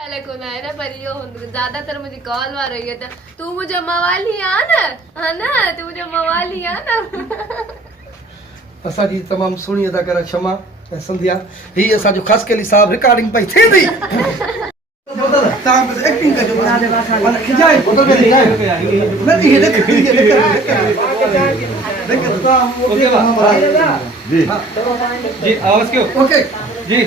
को ना है ना पर यो ज्यादातर मुझे कॉल आ रही है तो तू मुझे मवाली आना है ना तू मुझे मवाली आना असांजी तमामु सुहिणी अदाकारा क्षमा ऐं संध्या ही असांजो ख़ासि केली साहब रिकॉर्डिंग पई थिए थी तव्हां बसि एक्टिंग कजो माना खिजाए बोतल में खिजाए न इहे देख जी जी आवाज क्यों ओके जी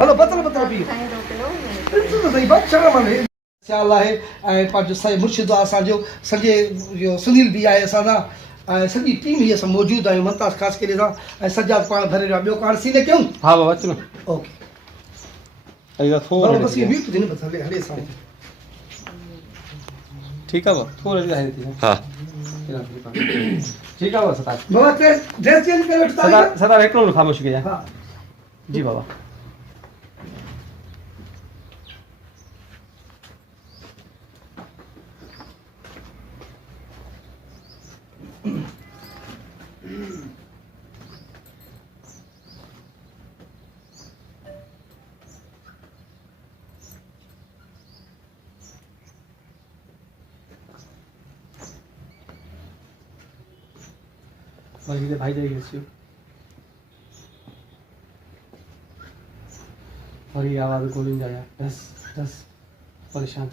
हलो बतल बतल पियो सही बात शर्म आहे ख्याल आहे ऐं पंहिंजो सही मुर्शिद आहे असांजो संजय इहो सुनील बि आहे असांजा ऐं सॼी टीम ही असां मौजूदु आहियूं मुमताज़ ख़ासि करे सां ऐं सजाद पाण भरे रहियो आहे ॿियो काण सीने कयूं हाँ बाबा अच न ओके अइदा बराबरि थोड़ा बसि इहो म्यूट थी न बसि हले हले सां ठीक है बाबा थोड़ा सी है थी हाँ ठीक है बाबा सता बाबा ड्रेस चेंज करे वठता सदा सदा एक मिनट खामोश किया हां जी बाबा भाई जाएगी इससे और ये आवाज को नहीं जाया दस दस परेशान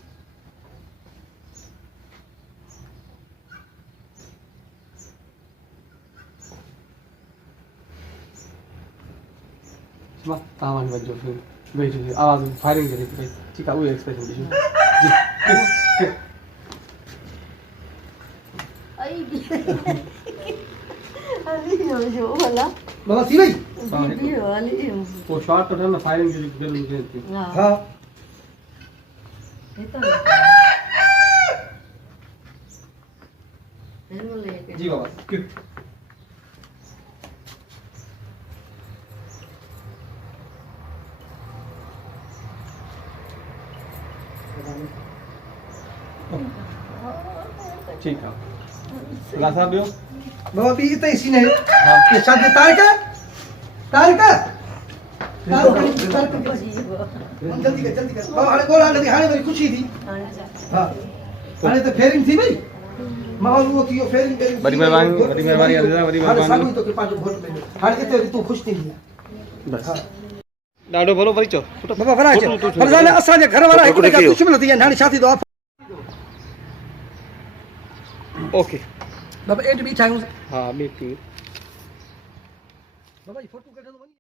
तावान बजो फिर भेजो आवाज फायरिंग करी ठीक है वो एक्सप्रेशन दीजिए जी बाबा थी वई वो शॉट तो ना फायरिंग की जरूरत थी हां जी बाबा क्यों ठीक है ला साहब यो बाबा भी इतना ही सीन है ये शादी तारीख जल्दी कर बाबा हाणे बोला हाणे वरी खुशी थी हां हाणे तो फेरिंग थी भाई माहौल वो थियो फेरिंग करी बड़ी मेहरबानी अज़ीज़ा बड़ी हाणे मेहरबानी सागू तो के पांचो वोट में हाणे इते तू खुश थी बस ॾाढो भलो वरी चओ बाबा फरा फरजान असां जे घर वाला हिकु ॿिए दुश्मन थी हाणे छा थी दो ओके बाबा एड भी ठायूं हाँ मीटिंग बाबा ये फोटो कढंदो